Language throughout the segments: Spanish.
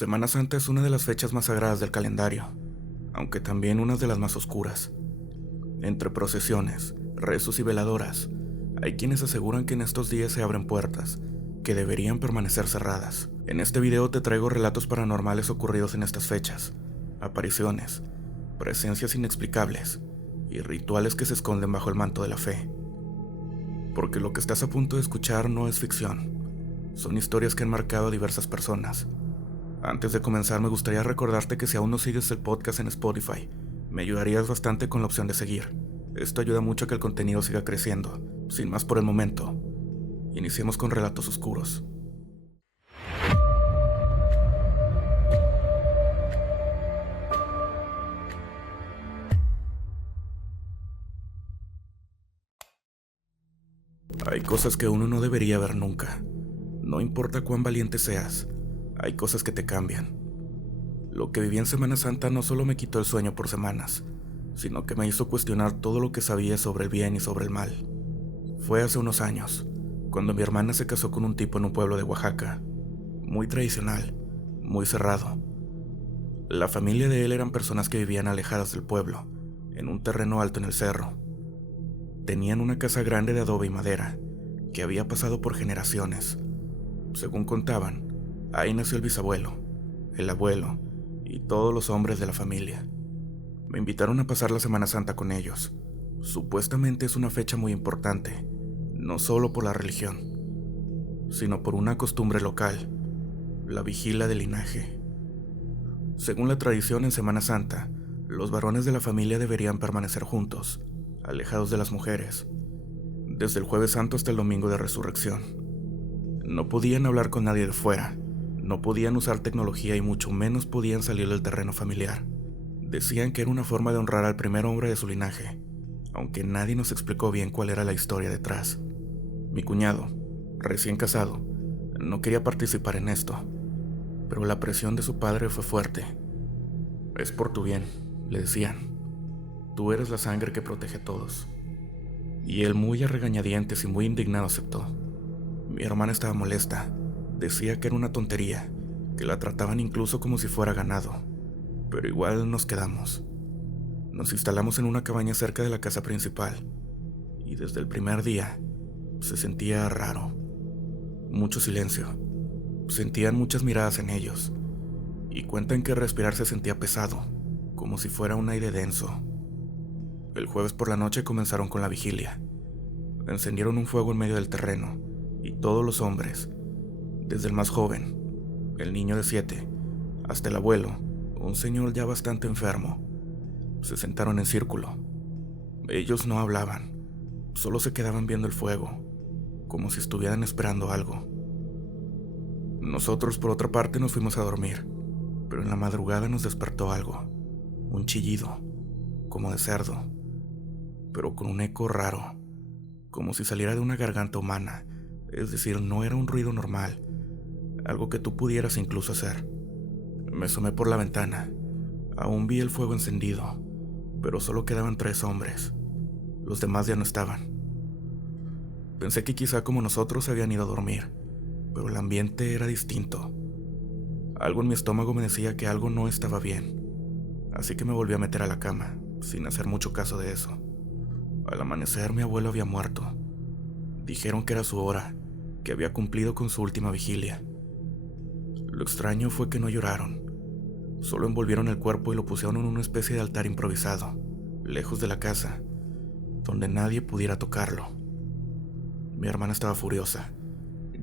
Semana Santa es una de las fechas más sagradas del calendario, aunque también una de las más oscuras. Entre procesiones, rezos y veladoras, hay quienes aseguran que en estos días se abren puertas que deberían permanecer cerradas. En este video te traigo relatos paranormales ocurridos en estas fechas, apariciones, presencias inexplicables y rituales que se esconden bajo el manto de la fe. Porque lo que estás a punto de escuchar no es ficción, son historias que han marcado a diversas personas. Antes de comenzar, me gustaría recordarte que si aún no sigues el podcast en Spotify, me ayudarías bastante con la opción de seguir. Esto ayuda mucho a que el contenido siga creciendo. Sin más por el momento, iniciemos con relatos oscuros. Hay cosas que uno no debería ver nunca. No importa cuán valiente seas, hay cosas que te cambian. Lo que viví en Semana Santa no solo me quitó el sueño por semanas, sino que me hizo cuestionar todo lo que sabía sobre el bien y sobre el mal. Fue hace unos años, cuando mi hermana se casó con un tipo en un pueblo de Oaxaca, muy tradicional, muy cerrado. La familia de él eran personas que vivían alejadas del pueblo, en un terreno alto en el cerro. Tenían una casa grande de adobe y madera, que había pasado por generaciones. Según contaban, ahí nació el bisabuelo, el abuelo y todos los hombres de la familia. Me invitaron a pasar la Semana Santa con ellos. Supuestamente es una fecha muy importante, no solo por la religión, sino por una costumbre local, la vigilia del linaje. Según la tradición, en Semana Santa, los varones de la familia deberían permanecer juntos, alejados de las mujeres, desde el Jueves Santo hasta el Domingo de Resurrección. No podían hablar con nadie de fuera, no podían usar tecnología y mucho menos podían salir del terreno familiar. Decían que era una forma de honrar al primer hombre de su linaje, aunque nadie nos explicó bien cuál era la historia detrás. Mi cuñado, recién casado, no quería participar en esto, pero la presión de su padre fue fuerte. Es por tu bien, le decían. Tú eres la sangre que protege a todos. Y él, muy a regañadientes y muy indignado, aceptó. Mi hermana estaba molesta. Decía que era una tontería, que la trataban incluso como si fuera ganado. Pero igual nos quedamos. Nos instalamos en una cabaña cerca de la casa principal. Y desde el primer día se sentía raro. Mucho silencio. Sentían muchas miradas en ellos. Y cuentan que respirar se sentía pesado, como si fuera un aire denso. El jueves por la noche comenzaron con la vigilia. Encendieron un fuego en medio del terreno, y todos los hombres, desde el más joven, el niño de 7, hasta el abuelo, un señor ya bastante enfermo, se sentaron en círculo. Ellos no hablaban, solo se quedaban viendo el fuego, como si estuvieran esperando algo. Nosotros, por otra parte, nos fuimos a dormir, pero en la madrugada nos despertó algo, un chillido, como de cerdo, pero con un eco raro, como si saliera de una garganta humana, es decir, no era un ruido normal, algo que tú pudieras incluso hacer. Me asomé por la ventana, aún vi el fuego encendido, pero solo quedaban 3 hombres, los demás ya no estaban. Pensé que quizá como nosotros habían ido a dormir, pero el ambiente era distinto. Algo en mi estómago me decía que algo no estaba bien, así que me volví a meter a la cama, sin hacer mucho caso de eso. Al amanecer mi abuelo había muerto. Dijeron que era su hora, que había cumplido con su última vigilia. Lo extraño fue que no lloraron, solo envolvieron el cuerpo y lo pusieron en una especie de altar improvisado, lejos de la casa, donde nadie pudiera tocarlo. Mi hermana estaba furiosa.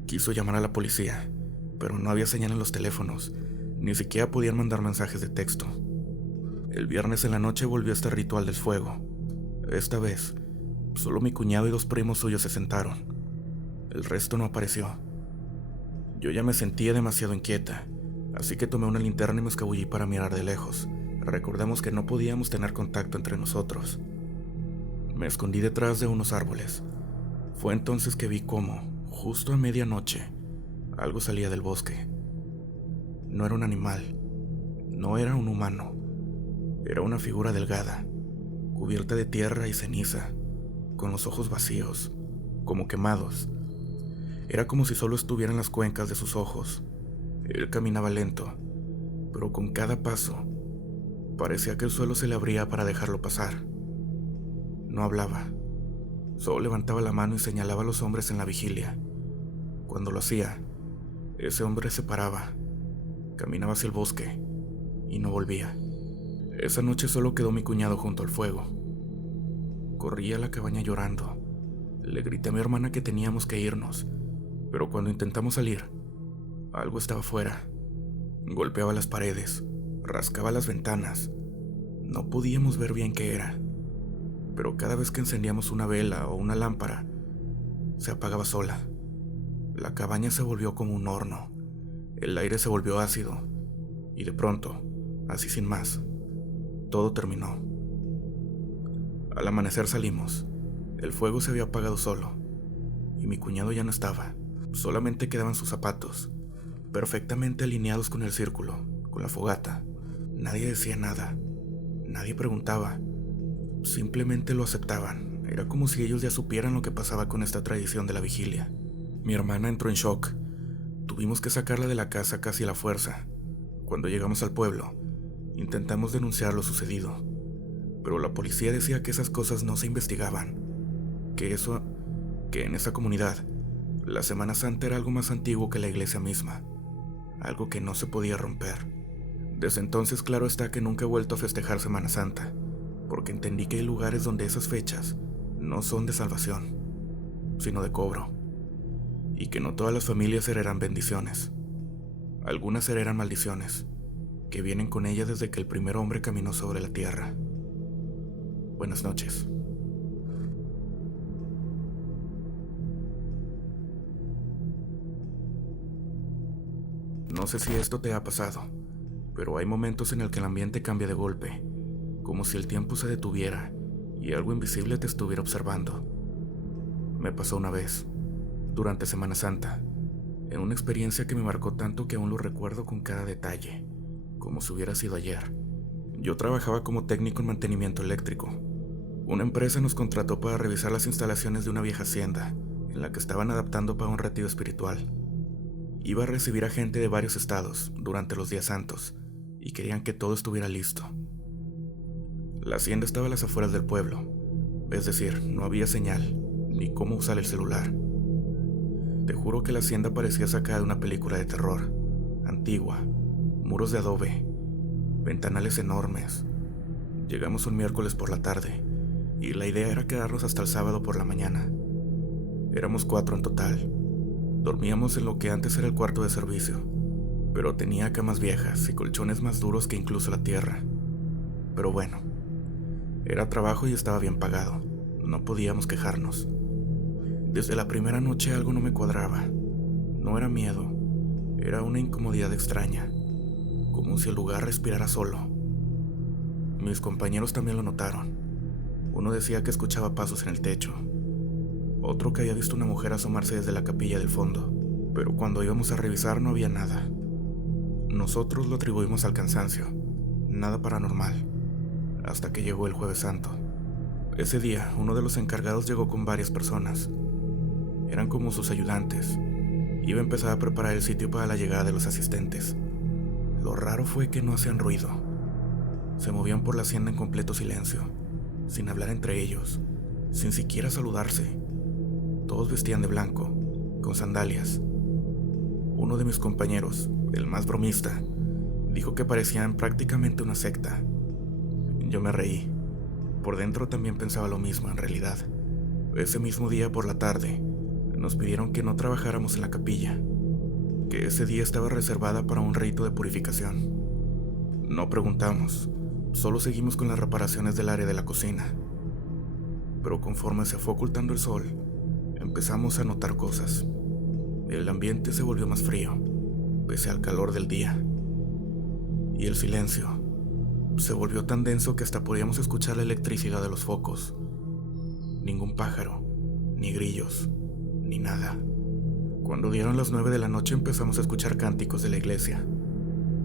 Quiso llamar a la policía, pero no había señal en los teléfonos, ni siquiera podían mandar mensajes de texto. El viernes en la noche volvió este ritual del fuego. Esta vez, solo mi cuñado y 2 primos suyos se sentaron. El resto no apareció. Yo ya me sentía demasiado inquieta, así que tomé una linterna y me escabullí para mirar de lejos. Recordamos que no podíamos tener contacto entre nosotros. Me escondí detrás de unos árboles. Fue entonces que vi cómo, justo a medianoche, algo salía del bosque. No era un animal, no era un humano, era una figura delgada, cubierta de tierra y ceniza, con los ojos vacíos, como quemados. Era como si solo estuviera en las cuencas de sus ojos. Él caminaba lento, pero con cada paso parecía que el suelo se le abría para dejarlo pasar. No hablaba, solo levantaba la mano y señalaba a los hombres en la vigilia. Cuando lo hacía, ese hombre se paraba, caminaba hacia el bosque y no volvía. Esa noche solo quedó mi cuñado junto al fuego. Corrí a la cabaña llorando. Le grité a mi hermana que teníamos que irnos, pero cuando intentamos salir, algo estaba fuera. Golpeaba las paredes, rascaba las ventanas. No podíamos ver bien qué era, pero cada vez que encendíamos una vela o una lámpara, se apagaba sola. La cabaña se volvió como un horno. El aire se volvió ácido, y de pronto, así sin más, todo terminó. Al amanecer salimos. El fuego se había apagado solo, y mi cuñado ya no estaba. Solamente quedaban sus zapatos, perfectamente alineados con el círculo, con la fogata. Nadie decía nada, nadie preguntaba, simplemente lo aceptaban. Era como si ellos ya supieran lo que pasaba con esta tradición de la vigilia. Mi hermana entró en shock. Tuvimos que sacarla de la casa casi a la fuerza. Cuando llegamos al pueblo, intentamos denunciar lo sucedido, pero la policía decía que esas cosas no se investigaban, que en esa comunidad, la Semana Santa era algo más antiguo que la iglesia misma, algo que no se podía romper. Desde entonces, claro está que nunca he vuelto a festejar Semana Santa, porque entendí que hay lugares donde esas fechas no son de salvación, sino de cobro, y que no todas las familias heredan bendiciones. Algunas heredan maldiciones, que vienen con ellas desde que el primer hombre caminó sobre la tierra. Buenas noches. No sé si esto te ha pasado, pero hay momentos en el que el ambiente cambia de golpe, como si el tiempo se detuviera y algo invisible te estuviera observando. Me pasó una vez, durante Semana Santa, en una experiencia que me marcó tanto que aún lo recuerdo con cada detalle, como si hubiera sido ayer. Yo trabajaba como técnico en mantenimiento eléctrico. Una empresa nos contrató para revisar las instalaciones de una vieja hacienda, en la que estaban adaptando para un retiro espiritual. Iba a recibir a gente de varios estados durante los días santos, y querían que todo estuviera listo. La hacienda estaba a las afueras del pueblo, es decir, no había señal, ni cómo usar el celular. Te juro que la hacienda parecía sacada de una película de terror, antigua, muros de adobe, ventanales enormes. Llegamos un miércoles por la tarde, y la idea era quedarnos hasta el sábado por la mañana. Éramos 4 en total. Dormíamos en lo que antes era el cuarto de servicio, pero tenía camas viejas y colchones más duros que incluso la tierra. Pero bueno, era trabajo y estaba bien pagado, no podíamos quejarnos. Desde la primera noche algo no me cuadraba. No era miedo, era una incomodidad extraña, como si el lugar respirara solo. Mis compañeros también lo notaron. Uno decía que escuchaba pasos en el techo, otro que había visto una mujer asomarse desde la capilla del fondo, pero cuando íbamos a revisar no había nada. Nosotros lo atribuimos al cansancio, nada paranormal, hasta que llegó el Jueves Santo. Ese día, uno de los encargados llegó con varias personas. Eran como sus ayudantes. Iba a empezar a preparar el sitio para la llegada de los asistentes. Lo raro fue que no hacían ruido. Se movían por la hacienda en completo silencio, sin hablar entre ellos, sin siquiera saludarse. Todos vestían de blanco, con sandalias. Uno de mis compañeros, el más bromista, dijo que parecían prácticamente una secta. Yo me reí. Por dentro también pensaba lo mismo, en realidad. Ese mismo día por la tarde, nos pidieron que no trabajáramos en la capilla, que ese día estaba reservada para un rito de purificación. No preguntamos, solo seguimos con las reparaciones del área de la cocina. Pero conforme se fue ocultando el sol, empezamos a notar cosas. El ambiente se volvió más frío, pese al calor del día. Y el silencio se volvió tan denso que hasta podíamos escuchar la electricidad de los focos. Ningún pájaro, ni grillos, ni nada. Cuando dieron las 9 de la noche empezamos a escuchar cánticos de la iglesia.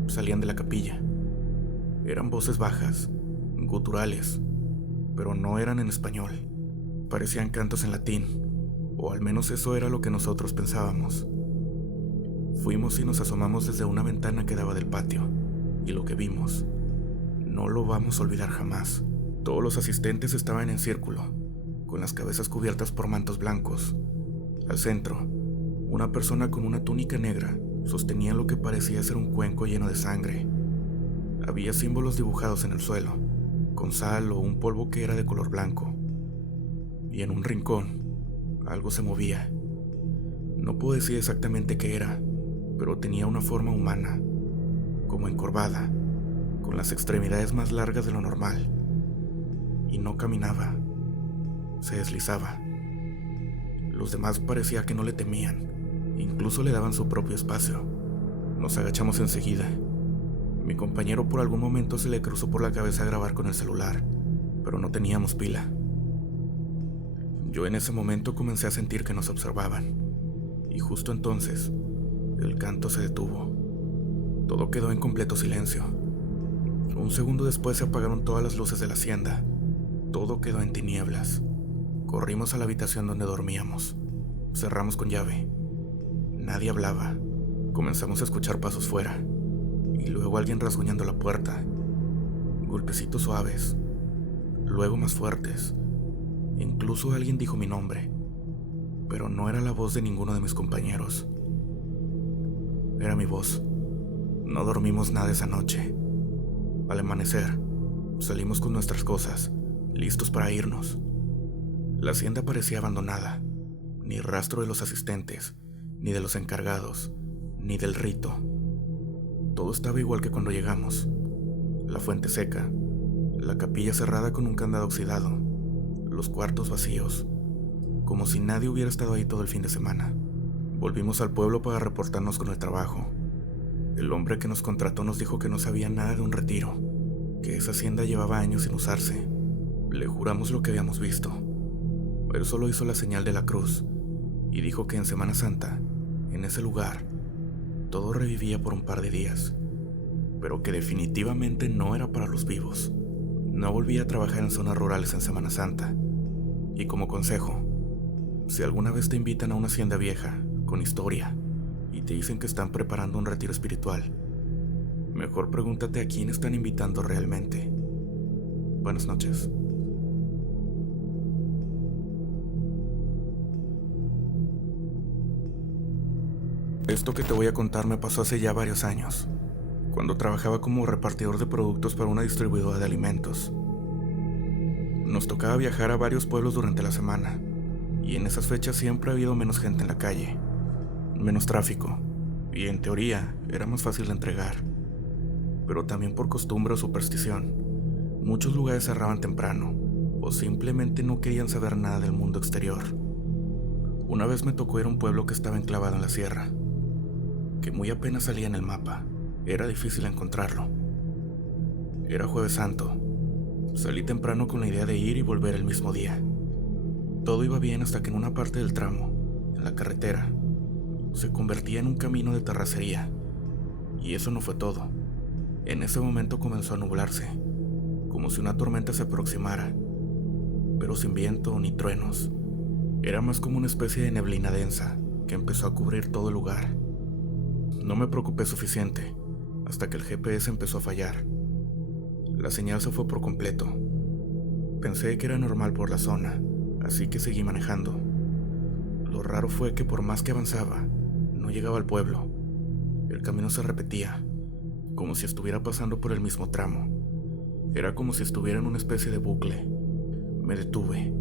Salían de la capilla. Eran voces bajas, guturales, pero no eran en español. Parecían cantos en latín, o al menos eso era lo que nosotros pensábamos. Fuimos y nos asomamos desde una ventana que daba del patio. y lo que vimos no lo vamos a olvidar jamás. Todos los asistentes estaban en círculo, con las cabezas cubiertas por mantos blancos. Al centro, una persona con una túnica negra sostenía lo que parecía ser un cuenco lleno de sangre. Había símbolos dibujados en el suelo, con sal o un polvo que era de color blanco. Y en un rincón, algo se movía. No puedo decir exactamente qué era, pero tenía una forma humana, como encorvada, con las extremidades más largas de lo normal. Y no caminaba, se deslizaba. Los demás parecía que no le temían, incluso le daban su propio espacio. Nos agachamos enseguida. Mi compañero por algún momento se le cruzó por la cabeza grabar con el celular, pero no teníamos pila. Yo en ese momento comencé a sentir que nos observaban, y justo entonces, el canto se detuvo. Todo quedó en completo silencio. Un segundo después se apagaron todas las luces de la hacienda. Todo quedó en tinieblas. Corrimos a la habitación donde dormíamos. Cerramos con llave. Nadie hablaba. Comenzamos a escuchar pasos fuera, y luego alguien rasguñando la puerta. Golpecitos suaves, luego más fuertes. Incluso alguien dijo mi nombre, pero no era la voz de ninguno de mis compañeros. Era mi voz. No dormimos nada esa noche. Al amanecer, salimos con nuestras cosas, listos para irnos. La hacienda parecía abandonada. Ni rastro de los asistentes, ni de los encargados, ni del rito. Todo estaba igual que cuando llegamos. La fuente seca, la capilla cerrada con un candado oxidado, los cuartos vacíos, como si nadie hubiera estado ahí todo el fin de semana. Volvimos al pueblo para reportarnos con el trabajo. El hombre que nos contrató nos dijo que no sabía nada de un retiro, que esa hacienda llevaba años sin usarse. Le juramos lo que habíamos visto. Él solo hizo la señal de la cruz y dijo que en Semana Santa, en ese lugar, todo revivía por un par de días, pero que definitivamente no era para los vivos. No volví a trabajar en zonas rurales en Semana Santa. Y como consejo, si alguna vez te invitan a una hacienda vieja, con historia, y te dicen que están preparando un retiro espiritual, mejor pregúntate a quién están invitando realmente. Buenas noches. Esto que te voy a contar me pasó hace ya varios años, cuando trabajaba como repartidor de productos para una distribuidora de alimentos. Nos tocaba viajar a varios pueblos durante la semana, y en esas fechas siempre ha habido menos gente en la calle, menos tráfico, y en teoría era más fácil de entregar. Pero también por costumbre o superstición, muchos lugares cerraban temprano, o simplemente no querían saber nada del mundo exterior. Una vez me tocó ir a un pueblo que estaba enclavado en la sierra, que muy apenas salía en el mapa. Era difícil encontrarlo. Era Jueves Santo. Salí temprano con la idea de ir y volver el mismo día. Todo iba bien hasta que en una parte del tramo, en la carretera, se convertía en un camino de terracería. Y eso no fue todo. En ese momento comenzó a nublarse, como si una tormenta se aproximara, pero sin viento ni truenos. Era más como una especie de neblina densa que empezó a cubrir todo el lugar. No me preocupé suficiente hasta que el GPS empezó a fallar. La señal se fue por completo. Pensé que era normal por la zona, así que seguí manejando. Lo raro fue que por más que avanzaba, no llegaba al pueblo. El camino se repetía, como si estuviera pasando por el mismo tramo. Era como si estuviera en una especie de bucle. Me detuve.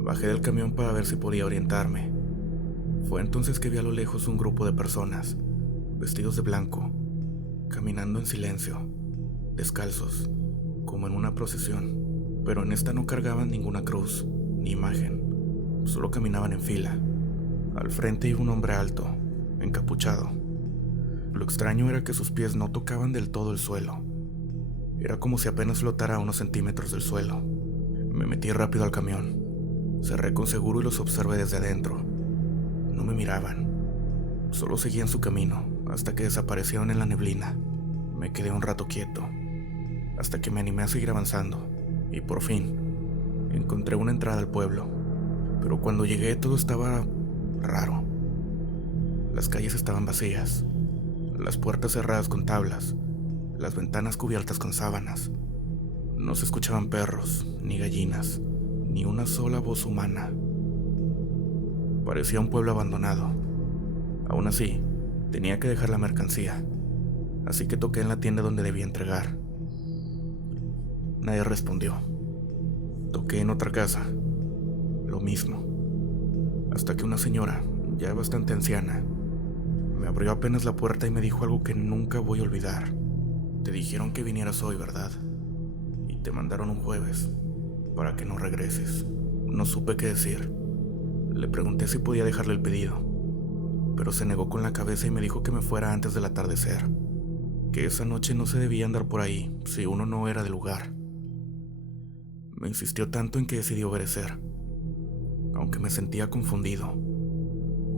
Bajé del camión para ver si podía orientarme. Fue entonces que vi a lo lejos un grupo de personas, vestidos de blanco, caminando en silencio, descalzos, como en una procesión, pero en esta no cargaban ninguna cruz, ni imagen, solo caminaban en fila. Al frente iba un hombre alto, encapuchado. Lo extraño era que sus pies no tocaban del todo el suelo. Era como si apenas flotara a unos centímetros del suelo. Me metí rápido al camión, cerré con seguro y los observé desde adentro. No me miraban, solo seguían su camino hasta que desaparecieron en la neblina. Me quedé un rato quieto, hasta que me animé a seguir avanzando, y por fin encontré una entrada al pueblo. Pero cuando llegué todo estaba raro. Las calles estaban vacías, las puertas cerradas con tablas, las ventanas cubiertas con sábanas. No se escuchaban perros, ni gallinas, ni una sola voz humana. Parecía un pueblo abandonado. Aún así, tenía que dejar la mercancía, así que toqué en la tienda donde debía entregar. Nadie respondió. Toqué en otra casa, lo mismo, hasta que una señora, ya bastante anciana, me abrió apenas la puerta y me dijo algo que nunca voy a olvidar. Te dijeron que vinieras hoy, ¿verdad? Y te mandaron un jueves, para que no regreses. No supe qué decir. Le pregunté si podía dejarle el pedido, pero se negó con la cabeza y me dijo que me fuera antes del atardecer, que esa noche no se debía andar por ahí si uno no era del lugar. Me insistió tanto en que decidí obedecer, aunque me sentía confundido.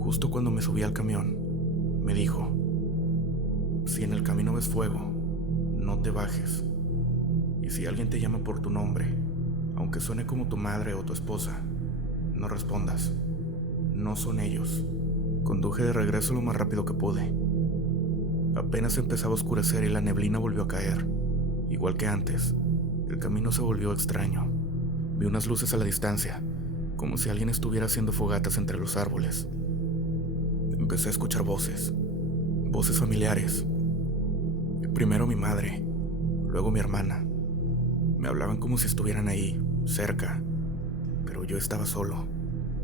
Justo cuando me subí al camión, me dijo: si en el camino ves fuego, no te bajes. Y si alguien te llama por tu nombre, aunque suene como tu madre o tu esposa, no respondas. No son ellos. Conduje de regreso lo más rápido que pude. Apenas empezaba a oscurecer y la neblina volvió a caer. Igual que antes, el camino se volvió extraño. Vi unas luces a la distancia, como si alguien estuviera haciendo fogatas entre los árboles. Empecé a escuchar voces familiares. Primero mi madre, luego mi hermana. Me hablaban como si estuvieran ahí, cerca, pero yo estaba solo.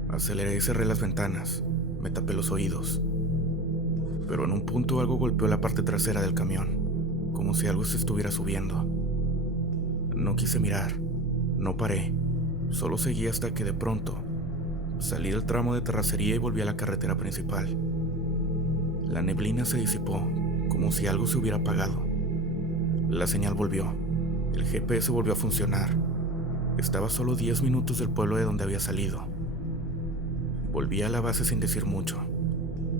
Aceleré y cerré las ventanas, me tapé los oídos. Pero en un punto algo golpeó la parte trasera del camión, como si algo se estuviera subiendo. No quise mirar, no paré, solo seguí hasta que de pronto salí del tramo de terracería y volví a la carretera principal. La neblina se disipó, como si algo se hubiera apagado. La señal volvió, el GPS volvió a funcionar. Estaba a solo 10 minutos del pueblo de donde había salido. Volví a la base sin decir mucho.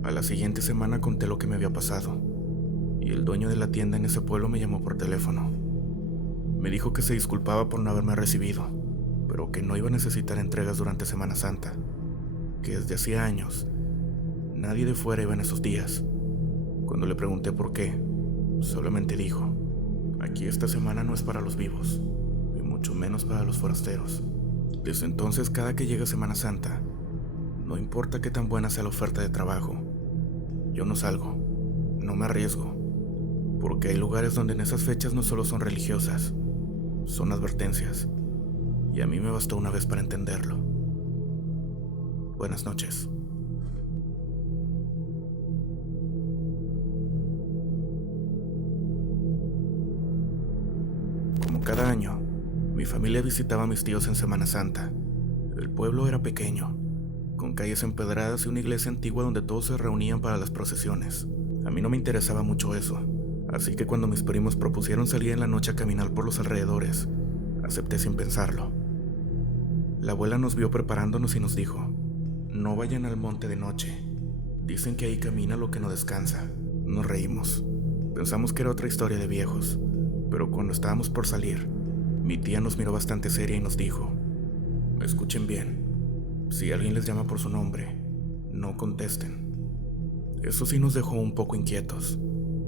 A la siguiente semana conté lo que me había pasado, y el dueño de la tienda en ese pueblo me llamó por teléfono. Me dijo que se disculpaba por no haberme recibido, pero que no iba a necesitar entregas durante Semana Santa, que desde hacía años nadie de fuera iba en esos días. Cuando le pregunté por qué, solamente dijo: aquí esta semana no es para los vivos, y mucho menos para los forasteros. Desde entonces, cada que llega Semana Santa, no importa qué tan buena sea la oferta de trabajo, yo no salgo, no me arriesgo, porque hay lugares donde en esas fechas no solo son religiosas, son advertencias, y a mí me bastó una vez para entenderlo. Buenas noches. Como cada año, mi familia visitaba a mis tíos en Semana Santa. El pueblo era pequeño, con calles empedradas y una iglesia antigua donde todos se reunían para las procesiones. A mí no me interesaba mucho eso, así que cuando mis primos propusieron salir en la noche a caminar por los alrededores, acepté sin pensarlo. La abuela nos vio preparándonos y nos dijo: no vayan al monte de noche, dicen que ahí camina lo que no descansa. Nos reímos, pensamos que era otra historia de viejos, pero cuando estábamos por salir, mi tía nos miró bastante seria y nos dijo: escuchen bien, si alguien les llama por su nombre, no contesten. Eso sí nos dejó un poco inquietos,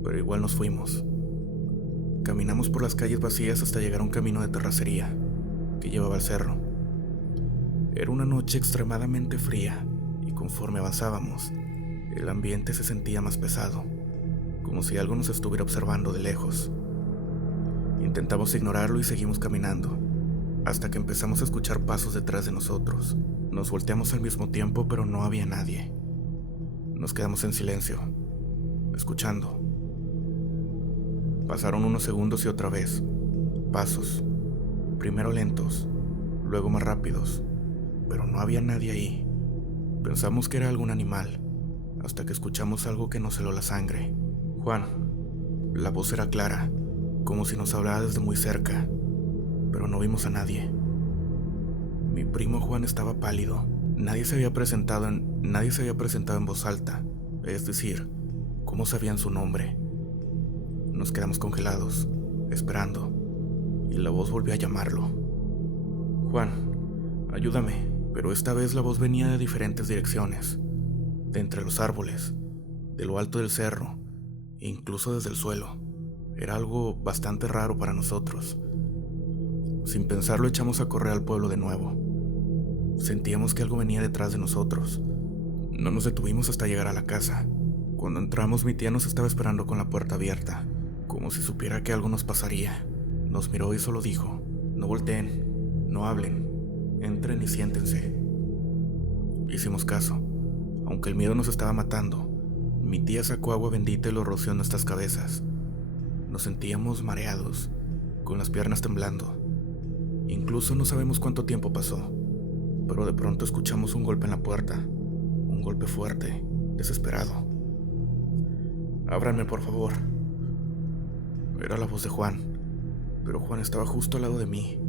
pero igual nos fuimos. Caminamos por las calles vacías hasta llegar a un camino de terracería que llevaba al cerro. Era una noche extremadamente fría y conforme avanzábamos, el ambiente se sentía más pesado, como si algo nos estuviera observando de lejos. Intentamos ignorarlo y seguimos caminando, hasta que empezamos a escuchar pasos detrás de nosotros. Nos volteamos al mismo tiempo, pero no había nadie. Nos quedamos en silencio, escuchando. Pasaron unos segundos y otra vez, pasos, primero lentos, luego más rápidos, pero no había nadie ahí. Pensamos que era algún animal, hasta que escuchamos algo que nos heló la sangre. Juan. La voz era clara, como si nos hablara desde muy cerca, pero no vimos a nadie. Mi primo Juan estaba pálido. Nadie se había presentado en voz alta, es decir, ¿cómo sabían su nombre? Nos quedamos congelados, esperando, y la voz volvió a llamarlo. Juan, ayúdame. Pero esta vez la voz venía de diferentes direcciones, de entre los árboles, de lo alto del cerro, e incluso desde el suelo. Era algo bastante raro para nosotros. Sin pensarlo echamos a correr al pueblo de nuevo. Sentíamos que algo venía detrás de nosotros. No nos detuvimos hasta llegar a la casa. Cuando entramos, mi tía nos estaba esperando con la puerta abierta, como si supiera que algo nos pasaría. Nos miró y solo dijo: no volteen, no hablen, entren y siéntense. Hicimos caso. Aunque el miedo nos estaba matando, mi tía sacó agua bendita y lo roció en nuestras cabezas. Nos sentíamos mareados, con las piernas temblando. Incluso no sabemos cuánto tiempo pasó, pero de pronto escuchamos un golpe en la puerta, un golpe fuerte, desesperado. «Ábranme, por favor». Era la voz de Juan, pero Juan estaba justo al lado de mí.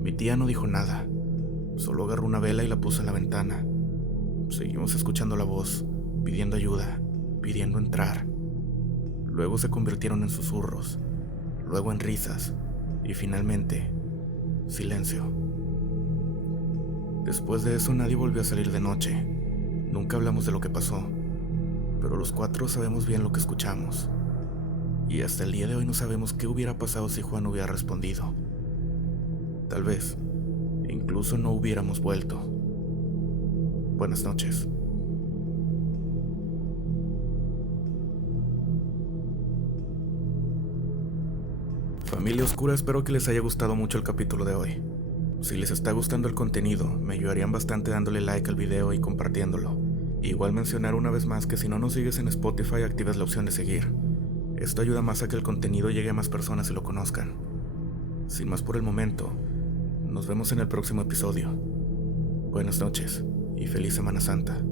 Mi tía no dijo nada, solo agarró una vela y la puso en la ventana. Seguimos escuchando la voz, pidiendo ayuda, pidiendo entrar. Luego se convirtieron en susurros, luego en risas y finalmente, silencio. Después de eso nadie volvió a salir de noche. Nunca hablamos de lo que pasó, pero los 4 sabemos bien lo que escuchamos. Y hasta el día de hoy no sabemos qué hubiera pasado si Juan hubiera respondido. Tal vez, incluso no hubiéramos vuelto. Buenas noches. Familia Oscura, espero que les haya gustado mucho el capítulo de hoy. Si les está gustando el contenido, me ayudarían bastante dándole like al video y compartiéndolo. Igual mencionar una vez más que si no nos sigues en Spotify, actives la opción de seguir. Esto ayuda más a que el contenido llegue a más personas y lo conozcan. Sin más por el momento, nos vemos en el próximo episodio. Buenas noches y feliz Semana Santa.